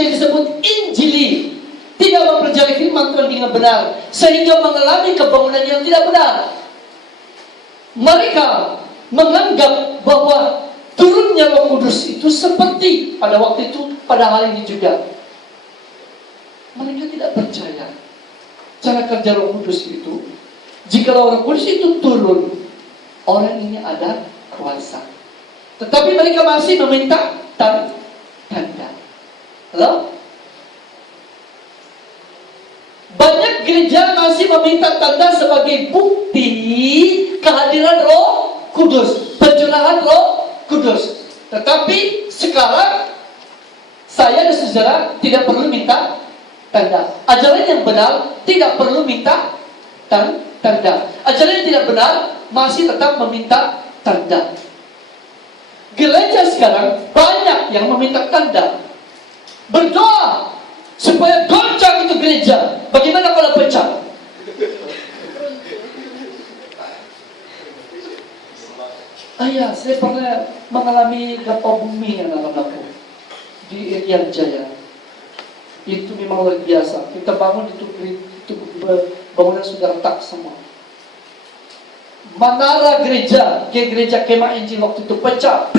gereja yang disebut Injili tidak mempelajari firman Tuhan dengan benar, sehingga mengalami kebangunan yang tidak benar. Mereka menganggap bahwa turunnya Roh Kudus itu seperti pada waktu itu, pada hari ini juga. Mereka tidak percaya cara kerja Roh Kudus itu. Jika Roh Kudus itu turun, orang ini ada kuasa. Tetapi mereka masih meminta tanda. Halo? Banyak gereja masih meminta tanda sebagai bukti kehadiran Roh Kudus, pencurahan Roh Kudus. Tetapi sekarang saya dan saudara tidak perlu minta tanda. Ajaran yang benar tidak perlu minta tanda. Ajaran yang tidak benar masih tetap meminta tanda. Gereja sekarang banyak yang meminta tanda. Berdoa supaya goncang itu gereja. Bagaimana kalau pecah? Ayah, saya pernah mengalami gempa bumi yang anak-anakku di Irian Jaya. Itu memang luar biasa. Kita bangun itu bangunan sudah retak semua. Menara gereja Kemah Injil waktu itu pecah.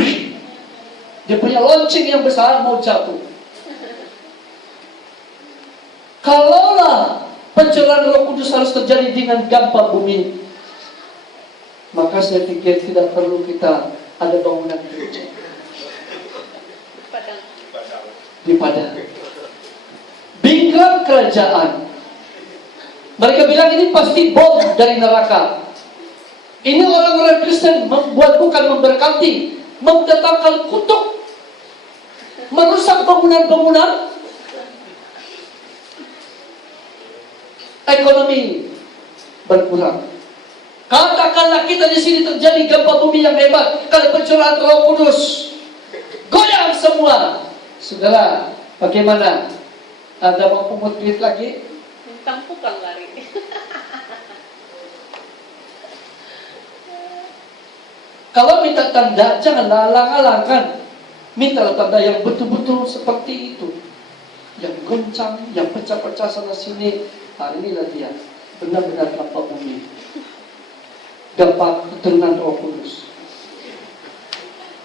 Dia punya lonceng yang besar mau jatuh. Kalaulah pencurahan Roh Kudus harus terjadi dengan gempa bumi, maka saya pikir tidak perlu kita ada bangunan gereja di Padang. Bingkai kerajaan. Mereka bilang ini pasti bom dari neraka. Ini orang-orang Kristen membuat bukan memberkati, mendatangkan kutuk, merusak bangunan-bangunan. Ekonomi berkurang. Katakanlah kita di sini terjadi gempa bumi yang hebat, kalau pencurahan Roh Kudus goyang semua. Saudara, bagaimana? Anda mau pungut duit lagi? Tentang pulang lari. Kalau minta tanda, janganlah alang-alangkan. Minta tanda yang betul-betul seperti itu, yang goncang, yang pecah-pecah sana sini. Nah, inilah dia, benar-benar gempa bumi, gempa keturunan Roh Kudus.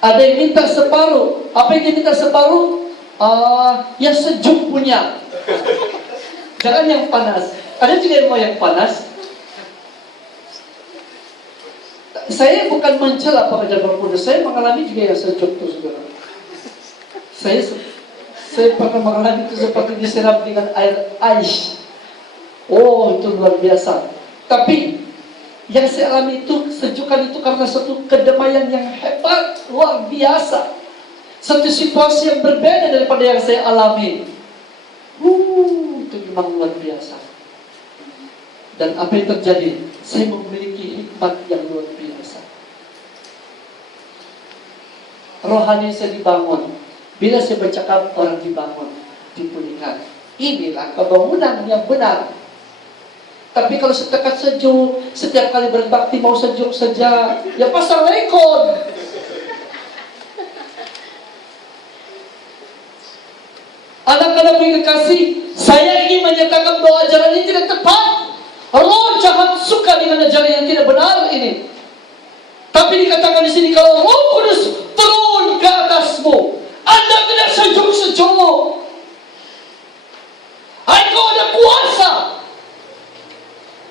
Ada yang minta separuh. Apa yang dia minta separuh? Yang sejuk punya. Jangan yang panas. Ada juga yang mau yang panas. Saya bukan mencela pekerjaan Roh Kudus. Saya mengalami juga yang sejuk itu, saudara. Saya pernah mengalami itu seperti disiram dengan air ais. Oh, itu luar biasa. Tapi yang saya alami itu, sejukan itu karena satu kedamaian yang hebat, luar biasa. Satu situasi yang berbeda daripada yang saya alami. Itu memang luar biasa. Dan apa yang terjadi? Saya memiliki hikmat yang luar biasa. Rohani saya dibangun. Bila saya bercakap, orang dibangun, dipulihkan. Inilah kebangunan yang benar. Tapi kalau setekat sejuk, setiap kali berbakti mau sejuk saja, ya pasang rekod. Anak-anak yang kekasih, saya ingin menyatakan bahwa ajaran ini tidak tepat. Allah jangan suka dengan ajaran yang tidak benar ini. Tapi dikatakan di sini, kalau Roh Kudus turun ke atasmu, Anda tidak sejuk-sejuk. Engkau ada kuasa.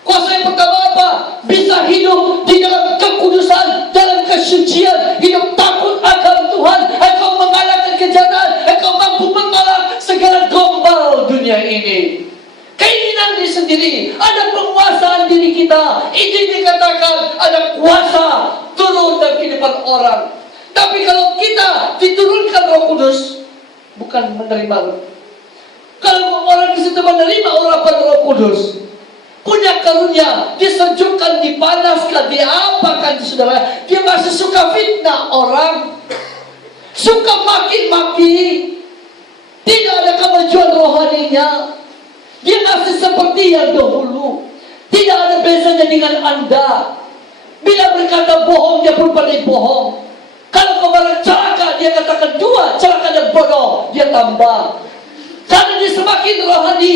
Kuasa yang pertama apa? Bisa hidup di dalam kekudusan, dalam kesucian, hidup takut akan Tuhan. Engkau mengalahkan kejahatan, engkau mampu menolak segala gombal dunia ini. Keinginan diri sendiri, ada penguasaan diri kita. Ini dikatakan ada kuasa turun dalam kehidupan orang. Tapi kalau kita diturunkan Roh Kudus, bukan menerima. Kalau orang di situ menerima urapan Roh Kudus, punya karunia, disejukkan, dipanaskan, diapakan, saudara. Dia masih suka fitnah orang, suka maki-maki, tidak ada kemajuan rohaninya. Dia masih seperti yang dahulu, tidak ada bezanya dengan Anda. Bila berkata bohong, dia pun pandai bohong. Kalau kemarin celaka, dia katakan dua, celaka dan bodoh, dia tambah. Karena dia semakin rohani,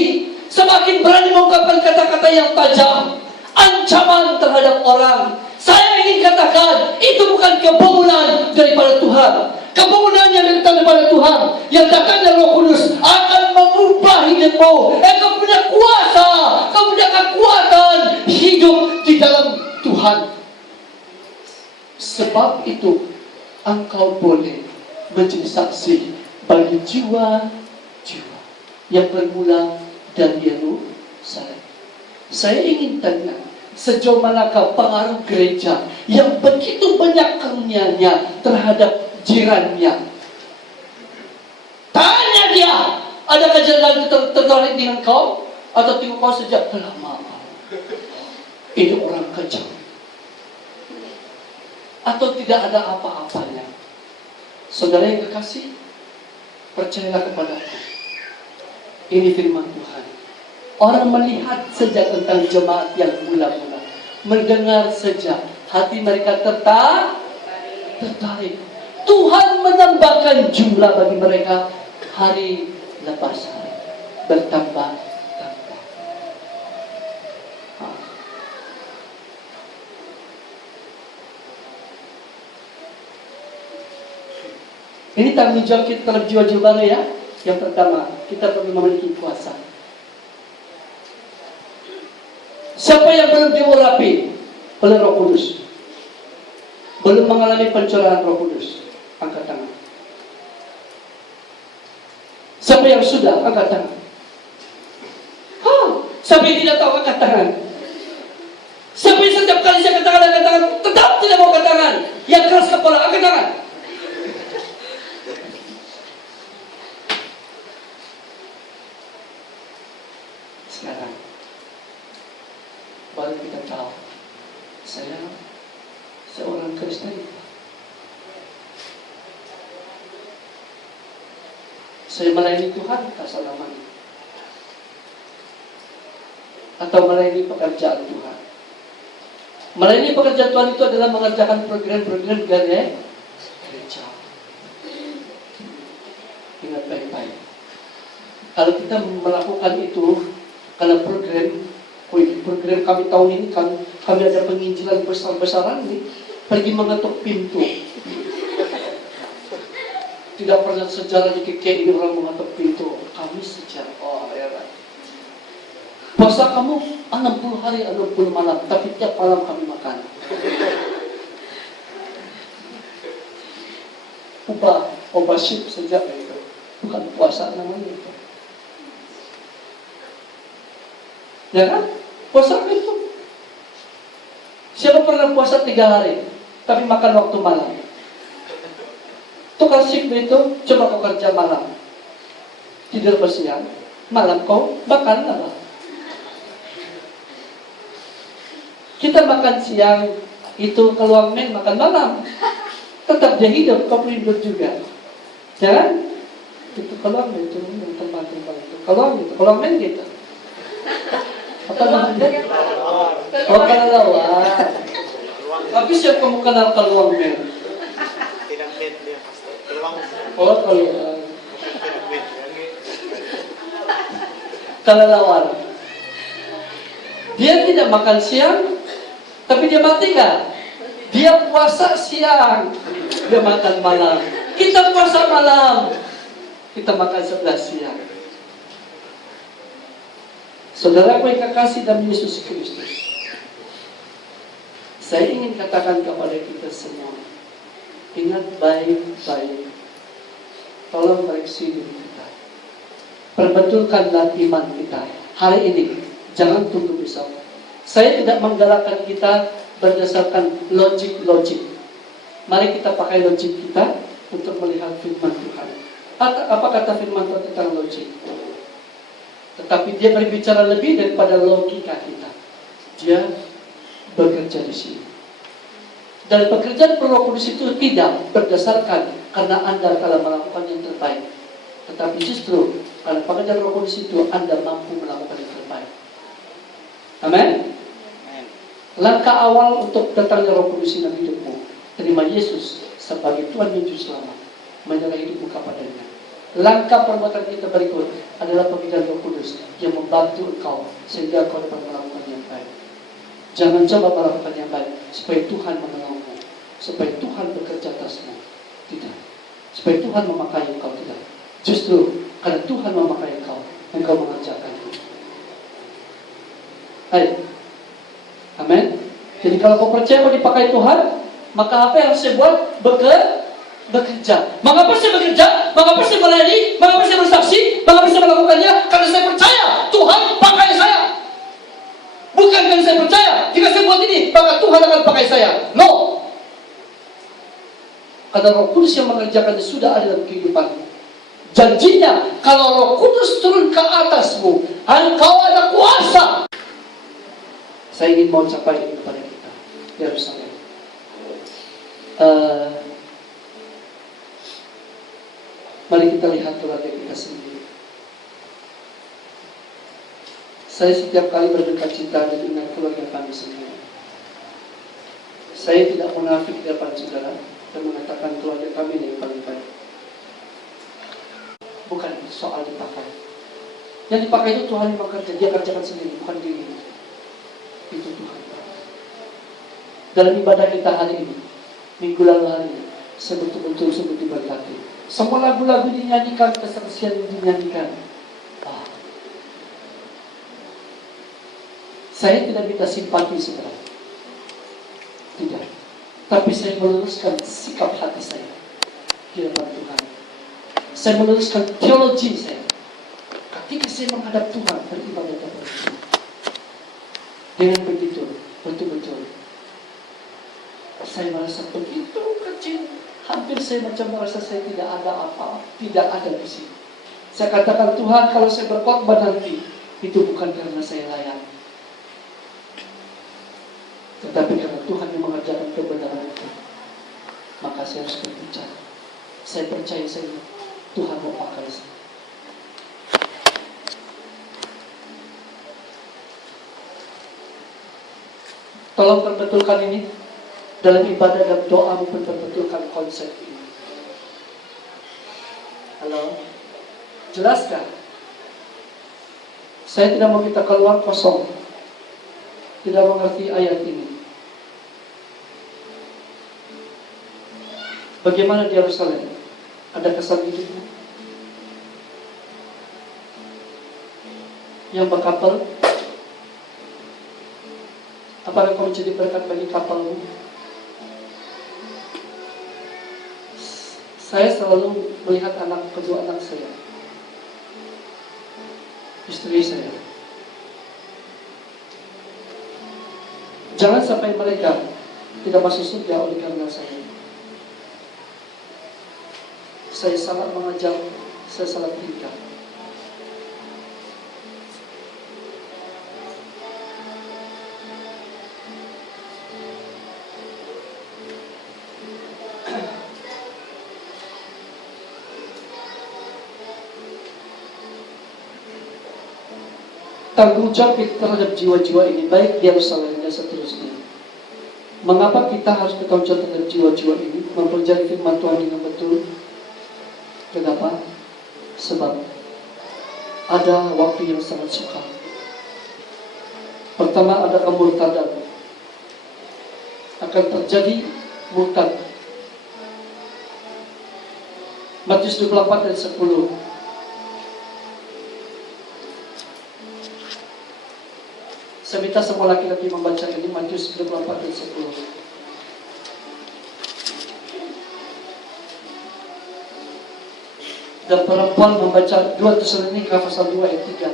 semakin berani mengungkapkan kata-kata yang tajam, ancaman terhadap orang. Saya ingin katakan, itu bukan kebohongan daripada Tuhan. Kebohongan yang datang daripada Tuhan, yang datang dari Roh Kudus, akan mengubah hidupmu. Engkau punya kuasa, kau punya kekuatan hidup di dalam Tuhan. Sebab itu, engkau boleh menjadi saksi bagi jiwa-jiwa yang bermula dari Yerusalem. Saya ingin tanya, sejauh manakah pengaruh gereja yang begitu banyak karunia-Nya terhadap jirannya? Tanya dia, adakah jiran tertarik dengan kau? Atau tengok kau sejak lama? Ini orang kejam. Atau tidak ada apa-apanya? Saudara yang kekasih, percayalah kepada aku. Ini firman Tuhan. Orang melihat saja tentang jemaat yang mula-mula, mendengar saja, hati mereka tertarik. Tuhan menambahkan jumlah bagi mereka hari lepas hari, bertambah-tambah. Ini tanggung jawab kita terhadap jiwa-jiwa baru ya. Yang pertama, kita perlu memiliki kuasa. Siapa yang belum diurapi oleh Roh Kudus, belum mengalami pencurahan Roh Kudus, angkat tangan. Siapa yang sudah, angkat tangan. Siapa yang tidak tahu, angkat tangan. Siapa yang setiap kali saya katakan, angkat tangan, tetap tidak mau angkat tangan. Yang keras kepala, angkat tangan. Sekarang baru kita tahu, saya seorang Kristen. Saya melayani Tuhan tak selamanya, atau melayani pekerjaan Tuhan. Melayani pekerjaan Tuhan itu adalah mengerjakan program-program gereja. Ingat baik-baik. Kalau kita melakukan itu karena program kami tahun ini, kami ada penginjilan besar-besaran nih, pergi mengetuk pintu. Tidak pernah sejarah di KK ini orang mengetuk pintu. Kami sejarah, puasa kamu 60 hari 60 malam, tapi tiap malam kami makan. Ubah shift sejak itu. Bukan puasa namanya itu. Ya kan? Puasa itu. Siapa pernah puasa 3 hari tapi makan waktu malam? Itu kalau shift itu, coba kau kerja malam, tidur bersiang, malam kau makan apa? Kita makan siang itu keluar men, makan malam, tetap dia hidup, kau perlu hidup juga. Ya kan? Itu keluar men, itu yang tempat-tempat itu keluar men gitu. Apa namanya? Oh, kelelawar. Tapi siapa kamu kenal keluang men? Tidak men dia pasti. Oh, kelelawar. Dia tidak makan siang, tapi dia mati nggak? Dia puasa siang, dia makan malam. Kita puasa malam, kita makan sebelah siang. Saudaraku yang kekasih dalam Yesus Kristus, saya ingin katakan kepada kita semua, ingat baik-baik, tolong koreksi diri kita, perbetulkanlah iman kita hari ini, jangan tunggu besok. Saya tidak menggalakkan kita berdasarkan logik. Mari kita pakai logik kita untuk melihat firman Tuhan. Apa kata firman Tuhan tentang logik? Tetapi dia berbicara lebih daripada logika kita. Dia bekerja di sini. Dan pekerjaan Roh Kudus itu tidak berdasarkan karena Anda telah melakukan yang terbaik, tetapi justru karena pekerjaan Roh Kudus itu Anda mampu melakukan yang terbaik. Amin. Langkah awal untuk datangnya Roh Kudus dalam hidupmu, terima Yesus sebagai Tuhan dan Juru Selamat, menyerah hidupmu kepadanya. Langkah perbuatan kita berikut adalah pemberian Roh Kudus yang membantu engkau sehingga engkau dapat melakukan yang baik. Jangan coba melakukan yang baik supaya Tuhan menolongmu, supaya Tuhan bekerja atasmu. Tidak. Supaya Tuhan memakai engkau, tidak. Justru karena Tuhan memakai engkau mengerjakan itu. Hai. Amin. Jadi kalau kau percaya kau dipakai Tuhan, maka apa yang harus saya buat? Bekerja. Mengapa saya bekerja? Mengapa saya melayani? Mengapa saya bersaksi? Mengapa saya melakukannya? Karena saya percaya Tuhan pakai saya. Bukan karena saya percaya jika saya buat ini maka Tuhan akan pakai saya. No. Karena Roh Kudus yang mengerjakannya sudah ada dalam kehidupanmu. Janjinya kalau Roh Kudus turun ke atasmu, engkau ada kuasa. Saya ingin mau capai ini kepada kita di Yerusalem. Mari kita lihat keluarga kita sendiri. Saya setiap kali berduka cita dan ingat keluarga kami sendiri. Saya tidak munafik di depan saudara dan mengatakan keluarga kami yang paling baik. Bukan soal dipakai. Yang dipakai itu Tuhan yang bekerja, dia kerjakan sendiri, bukan diri. Itu Tuhan. Dalam ibadah kita hari ini, minggu lalu hari ini, saya betul-betul sungguh diberkati. Semua lagu-lagu dinyanyikan, kesaksian dinyanyikan. Saya tidak minta simpati saudara. Tidak. Tapi saya meluruskan sikap hati saya di depan Tuhan. Saya meluruskan teologi saya. Ketika saya menghadap Tuhan beribadah kepada Tuhan. Dengan begitu, betul-betul saya merasa begitu kecil. Hampir saya macam merasa saya tidak ada apa, tidak ada di sini. Saya katakan Tuhan, kalau saya berkhotbah nanti, itu bukan karena saya layak, tetapi karena Tuhan yang mengerjakan kebenaran itu. Maka saya harus berbicara. Saya percaya Tuhan mau pakai saya. Tolong perbetulkan ini. Dalam ibadah dan doa pun perbetulkan konsep ini. Halo? Jelaskah? Saya tidak mau kita keluar kosong. Tidak mengerti ayat ini. Bagaimana di Yerusalem? Ada kesan hidupnya? Yang berkapal? Apakah kau menjadi berkat bagi kapalmu? Saya selalu melihat kedua anak saya, istri saya. Jangan sampai mereka tidak masuk surga oleh karena saya. Saya sangat mengajar, saya sangat tingkah. Tanggung jawab kita terhadap jiwa-jiwa ini, baik di Yerusalem dan seterusnya. Mengapa kita harus bertanggung jawab terhadap jiwa-jiwa ini, mempelajari firman Tuhan dengan betul? Kenapa? Sebab ada waktu yang sangat sukar. Pertama, ada kemurtadan. Akan terjadi murtad. Matius 24 ayat 10. Saya minta semua laki-laki membaca ini, Matius 24 ayat 10. Dan perempuan membaca 2 Tesalonika pasal 2 ayat 3.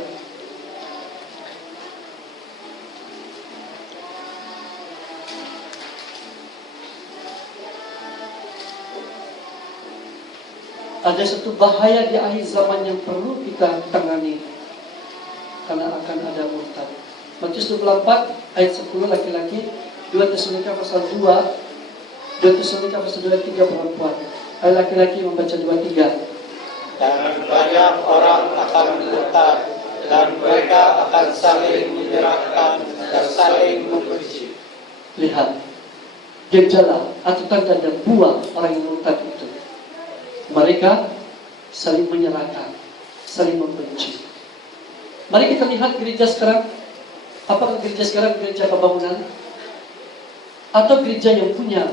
Ada satu bahaya di akhir zaman yang perlu kita tangani, karena akan ada murtad. Matius 24 ayat 10 laki-laki, 2 Tesalonika pasal 2 Tesalonika pasal 2 ayat 3 perempuan. Laki-laki membaca 2-3. Dan banyak orang akan murtad, dan mereka akan saling menyerahkan dan saling membenci. Lihat, gejala atau tanda dan buah orang yang murtad itu. Mereka saling menyerahkan, saling membenci. Mari kita lihat gereja sekarang. Apakah gereja sekarang gereja pembangunan? Atau gereja yang punya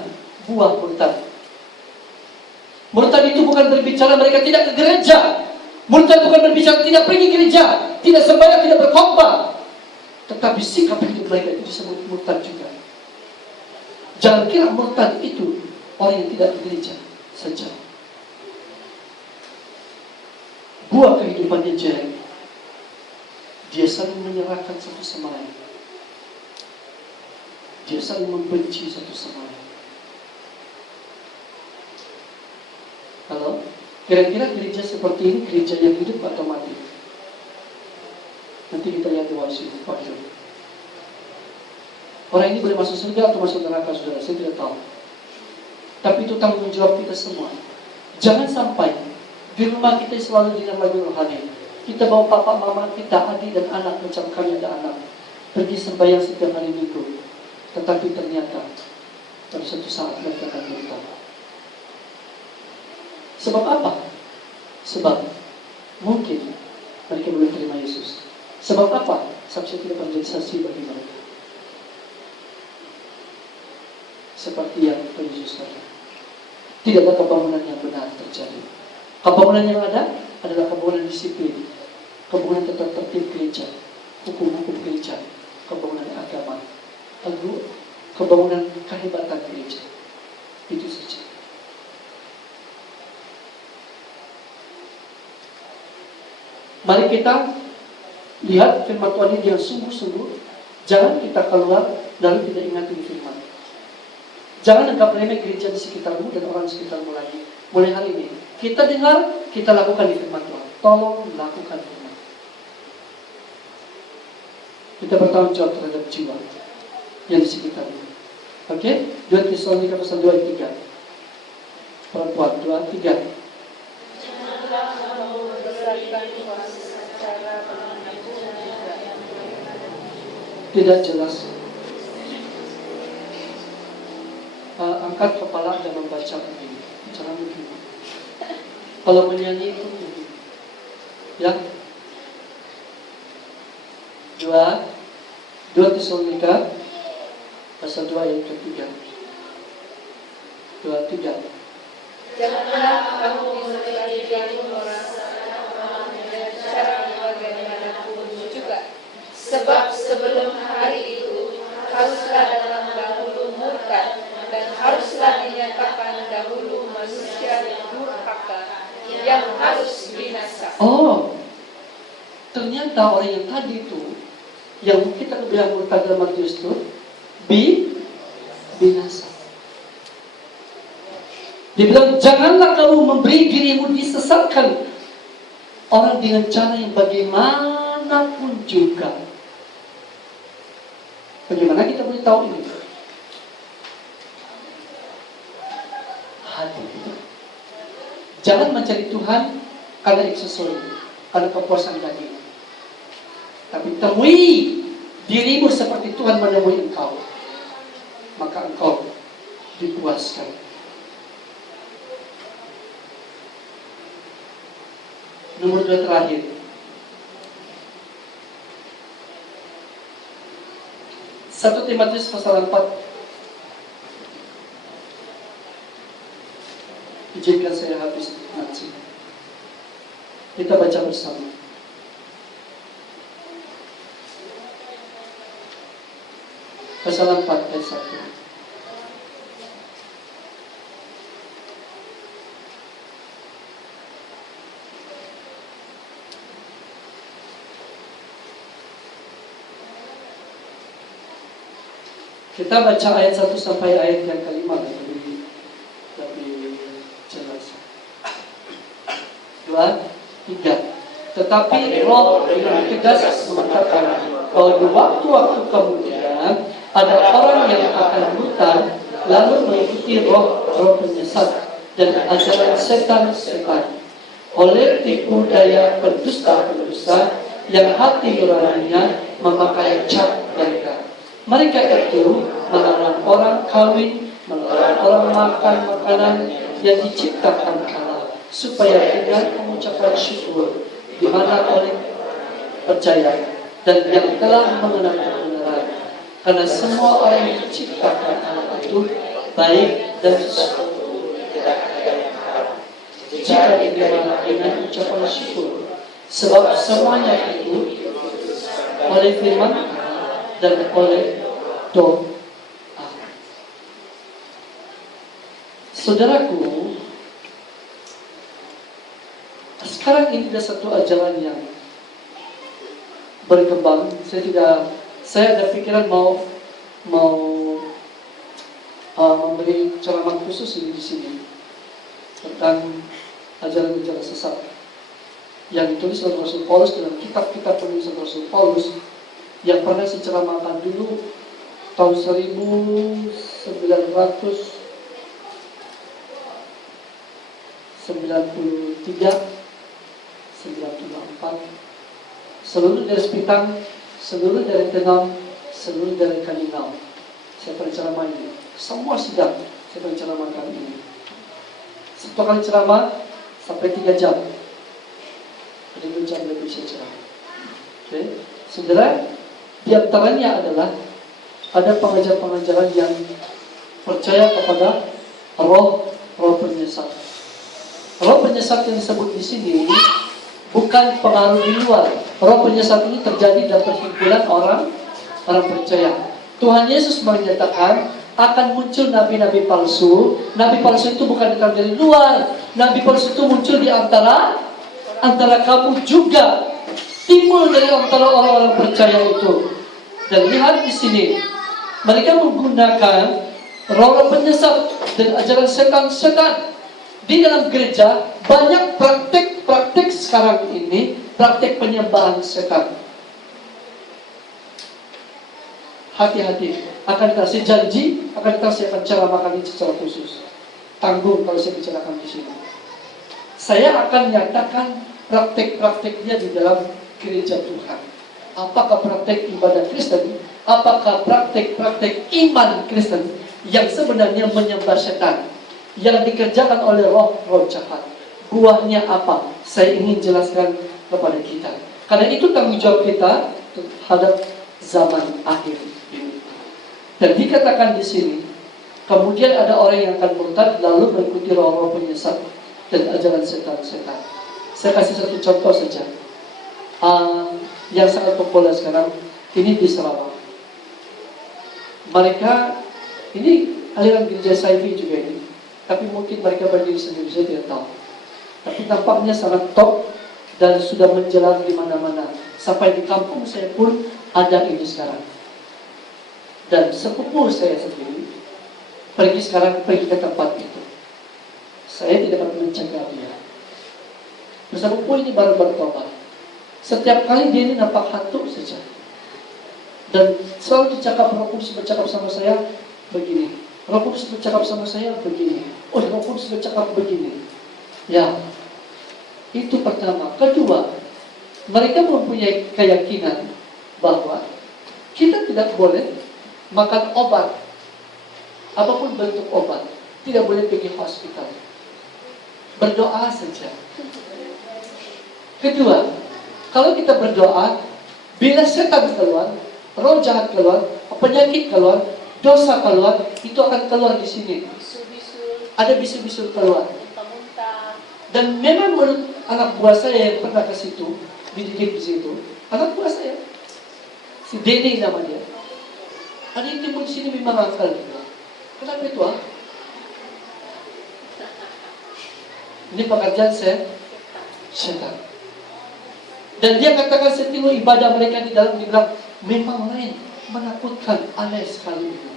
buah murtad? Murtad itu bukan berbicara mereka tidak ke gereja. Murtad bukan berbicara tidak pergi gereja, tidak sembahyang, tidak berkhotbah. Tetapi sikap hidup mereka itu disebut murtad juga. Jangan kira murtad itu orang yang tidak ke gereja saja. Buah kehidupannya jelek. Dia saling menyerahkan satu sama lain. Dia saling membenci satu sama lain. Kalau kira-kira gereja seperti ini gereja yang hidup atau mati? Nanti kita lihat di waktu. Orang ini boleh masuk surga atau masuk neraka, saudara? Saya tidak tahu. Tapi itu tanggung jawab kita semua. Jangan sampai di rumah kita selalu dengan lagu rohani. Kita bawa papa, mama kita, adik dan anak, macam kami ada anak, pergi sembahyang setiap hari Minggu. Tetapi ternyata pada suatu saat mereka akan murtad. Sebab apa? Sebab mungkin mereka belum terima Yesus. Sebab apa? Saksi tidak menjadi saksi bagi mereka. Seperti yang Tuhan Yesus katakan, tidak ada pembangunan yang benar terjadi. Pembangunan yang ada adalah pembangunan disiplin, pembangunan tata tertib gereja, hukum-hukum gereja, pembangunan agama, pembangunan kehebatan gereja. Itu saja. Mari kita lihat firman Tuhan ini yang sungguh-sungguh. Jangan kita keluar lalu tidak ingati firman. Jangan anggap remeh gereja di sekitarmu dan orang di sekitarmu lagi. Mulai hari ini, kita dengar, kita lakukan di firman Tuhan. Tolong lakukan firman. Kita bertanggung jawab terhadap jiwa yang di sekitarmu. Oke? 2 Tesalonika pasal 2 ayat 3. Perempuan 2 ayat 3. Janganlah kamu membesarkan kuasa secara Tidak jelas. Angkat kepala dan membaca begini. Jangan begini. Kalau menyanyi itu begini. Ya. 2 Tesalonika pasal 2 ayat ketiga. 2:3. Janganlah kamu membesarkan kuasa secara bagaimanapun juga. Sebab sebelum hari itu haruslah datang dahulu murtad, dan haruslah dinyatakan dahulu manusia durhaka yang harus binasa. Oh, ternyata orang yang tadi itu, yang kita bilang murtad dalam Matius itu, binasa. Dia bilang, janganlah kamu memberi dirimu disesatkan orang dengan cara yang bagaimanapun juga. Bagaimana kita boleh tahu ini? Hati. Jangan mencari Tuhan karena aksesori, karena kepuasan daging. Tapi temui dirimu seperti Tuhan menemui engkau. Maka engkau dipuaskan. Nomor 2 terakhir. Satu Timotius pasal 4. Izinkan saya habis ngaji. Kita baca bersama. Pasal 4 ayat 1. Kita baca ayat 1 sampai ayat yang kelima lebih jelas. 2, 3. Tetapi Roh dengan tegas mengatakan bahwa di waktu-waktu kemudian ada orang yang akan murtad lalu mengikuti roh penyesat dan ajaran setan-setan oleh tipu daya pendusta-pendusta yang hati nuraninya memakai cap mereka. Mereka itu melarang orang kawin, melarang orang makan makanan yang diciptakan Allah, supaya dengan mengucapkan syukur di mana oleh percaya dan yang telah mengenal kebenaran. Karena semua orang yang diciptakan Allah itu baik dan jika diterima dengan ucapan syukur, sebab semuanya itu oleh firman dan oleh doa. Saudaraku, sekarang ini ada satu ajaran yang berkembang. Saya ada pikiran mau memberi ceramah khusus ini di sini tentang ajaran-ajaran sesat yang ditulis oleh Rasul Paulus dalam kitab-kitab penulisan Rasul Paulus yang pernah diceramahkan dulu tahun 1993, 94, seluruh dari Sepitang, seluruh dari Tenom, seluruh dari Kalinau. Saya berceramah ini. Semua sidang saya berceramahkan ini. Satu kali ceramah sampai 3 jam. 2 jam lebih saya ceramah. Okay. Saudara, di antaranya adalah ada pengajar-pengajaran yang percaya kepada roh penyesat. Roh penyesat yang disebut di sini bukan pengaruh di luar. Roh penyesat ini terjadi dalam perkumpulan orang percaya. Tuhan Yesus menyatakan akan muncul nabi-nabi palsu. Nabi palsu itu bukan datang dari luar. Nabi palsu itu muncul di antara kamu juga. Timbul dari antara orang-orang percaya itu. Dan lihat di sini, mereka menggunakan roh penyesat dan ajaran setan-setan. Di dalam gereja banyak praktek sekarang ini, praktek penyembahan setan. Hati-hati, akan dikasih janji, akan dikasih ceramahkan ini secara khusus. Tanggung kalau saya bicarakan di sini. Saya akan nyatakan praktek-prakteknya di dalam gereja Tuhan. Apakah praktek ibadah Kristen? Apakah praktek-praktek iman Kristen yang sebenarnya menyembah setan, yang dikerjakan oleh roh jahat? Buahnya apa? Saya ingin jelaskan kepada kita. Karena itu tanggung jawab kita terhadap zaman akhir ini. Dan dikatakan di sini, kemudian ada orang yang akan murtad lalu mengikuti roh-roh penyesat dan ajaran setan-setan. Saya kasih satu contoh saja. Yang sangat populer sekarang ini di Sarawak. Mereka ini aliran gereja Saifi juga ini. Tapi mungkin mereka berdiri sendiri, saya tidak tahu. Tapi tampaknya sangat top dan sudah menjelar di mana-mana. Sampai di kampung saya pun ada ini sekarang. Dan sepupu saya sendiri pergi ke tempat itu. Saya tidak akan mencegah dia. Sepupu ini baru bertobat. Setiap kali dia ini nampak hantu saja. Dan selalu Roh Kudus bercakap sama saya begini. Roh Kudus bercakap sama saya begini. Oh, Roh Kudus bercakap begini. Ya, itu pertama. Kedua, mereka mempunyai keyakinan bahwa kita tidak boleh makan obat, apapun bentuk obat. Tidak boleh pergi hospital. Berdoa saja. Kedua, kalau kita berdoa, bila setan keluar, roh jahat keluar, penyakit keluar, dosa keluar, itu akan keluar di sini. Ada bisul-bisul keluar. Dan memang menurut anak buah saya yang pernah ke situ, dididik di situ, anak buah saya, si Denny nama dia. Ada yang timbul di sini memang akal. Kenapa itu? Ini pekerjaan setan. Dan dia katakan setiap ibadah mereka di dalam dibilang memang lain, menakutkan, aneh sekali itu.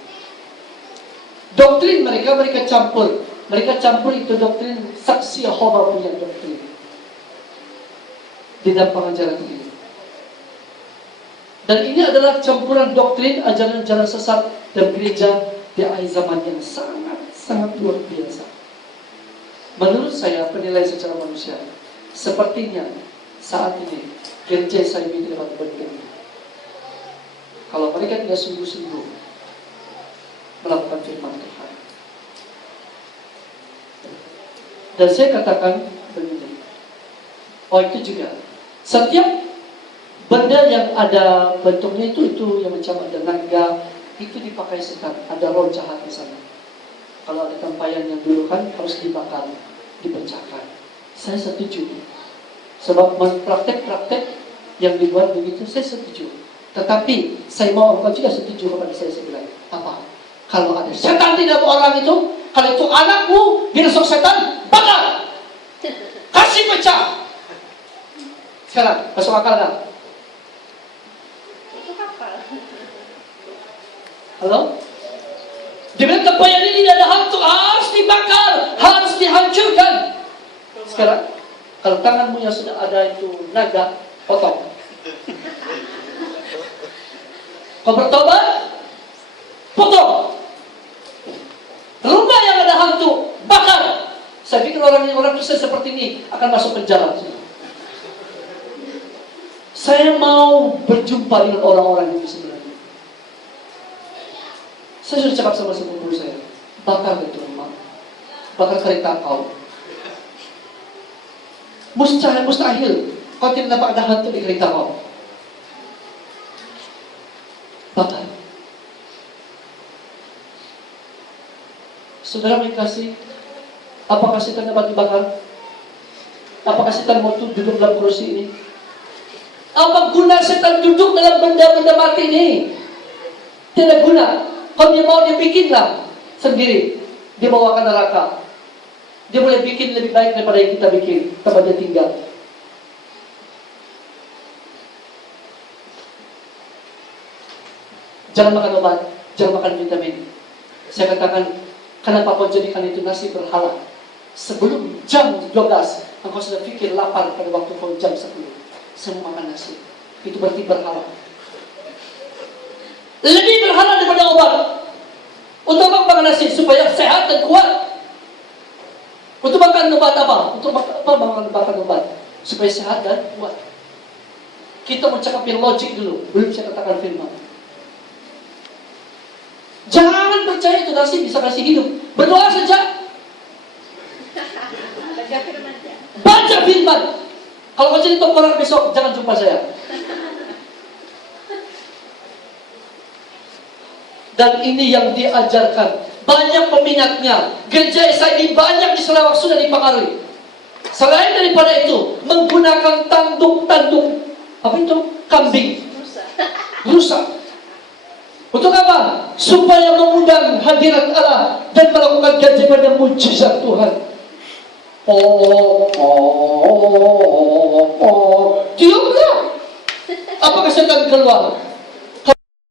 Doktrin mereka campur. Mereka campur itu doktrin saksi Yehova punya doktrin di dalam pengajaran ini. Dan ini adalah campuran doktrin ajaran-ajaran sesat dan gereja di akhir zaman yang sangat luar biasa. Menurut saya, penilaian secara manusia, sepertinya saat ini gereja saya tidak dapat berkembang. Kalau mereka tidak sungguh-sungguh melakukan firman Tuhan. Dan saya katakan, Oh, itu juga. Setiap benda yang ada bentuknya itu yang macam ada naga, itu dipakai setan. Ada roh jahat di sana. Kalau ada tempayan yang dulu kan harus dibakar, dipecahkan. Saya setuju. Sebab praktek-praktek yang dibuat begitu, saya setuju. Tetapi saya mau engkau juga setuju kepada saya bilang, apa? Kalau ada setan di dalam orang itu, kalau itu anakmu dirasuk setan, bakar, kasih pecah. Sekarang masuk akal tak? Itu kapal. Halo? Dia bilang tempayan ini tidak ada hantu, harus dibakar, harus dihancurkan. Sekarang, kalau tanganmu yang sudah ada itu naga, potong. Kau bertobat, potong. Rumah yang ada hantu, bakar. Saya pikir orang Kristen seperti ini akan masuk penjara. Saya mau berjumpa dengan orang-orang itu sebenarnya. Saya sudah cakap sama sepupu saya, bakar itu rumah, bakar kereta kau. Mustahil kau tidak dapat ada hantu di kereta kau. Bakar. Saudara mengasihi, apakah setan dapat dibakar? Apakah setan mau duduk dalam kursi ini? Apa guna setan duduk dalam benda-benda mati ini? Tidak guna. Kalau dia mau, dia bikinlah sendiri. Dia bawa ke neraka. Dia boleh bikin lebih baik daripada yang kita bikin, tempat dia tinggal. Jangan makan obat, jangan makan vitamin. Saya katakan, kenapa kau jadikan itu nasi berhala? Sebelum jam 12, engkau sudah pikir lapar pada waktu kau jam 10. Saya mau makan nasi. Itu berarti berhala. Lebih berhala daripada obat. Untuk apa makan nasi? Supaya sehat dan kuat. Untuk makan obat apa? Untuk makan obat? Supaya sehat dan kuat. Kita mau cakapin logik dulu. Belum saya katakan firman. Jangan percaya itu nasi bisa kasih hidup. Berdoa saja. Baca firman ya. Baca firman. Kalau kau jadi tongkrongan besok, jangan jumpa saya. Dan ini yang diajarkan. Banyak peminatnya. Gereja SID banyak di Sarawak sudah dipengaruhi. Selain daripada itu, menggunakan tanduk-tanduk apa itu? Kambing. Rusa. Untuk apa? Supaya mengundang hadirat Allah dan melakukan keajaiban dan mujizat Tuhan. Diamlah. Apakah setan keluar?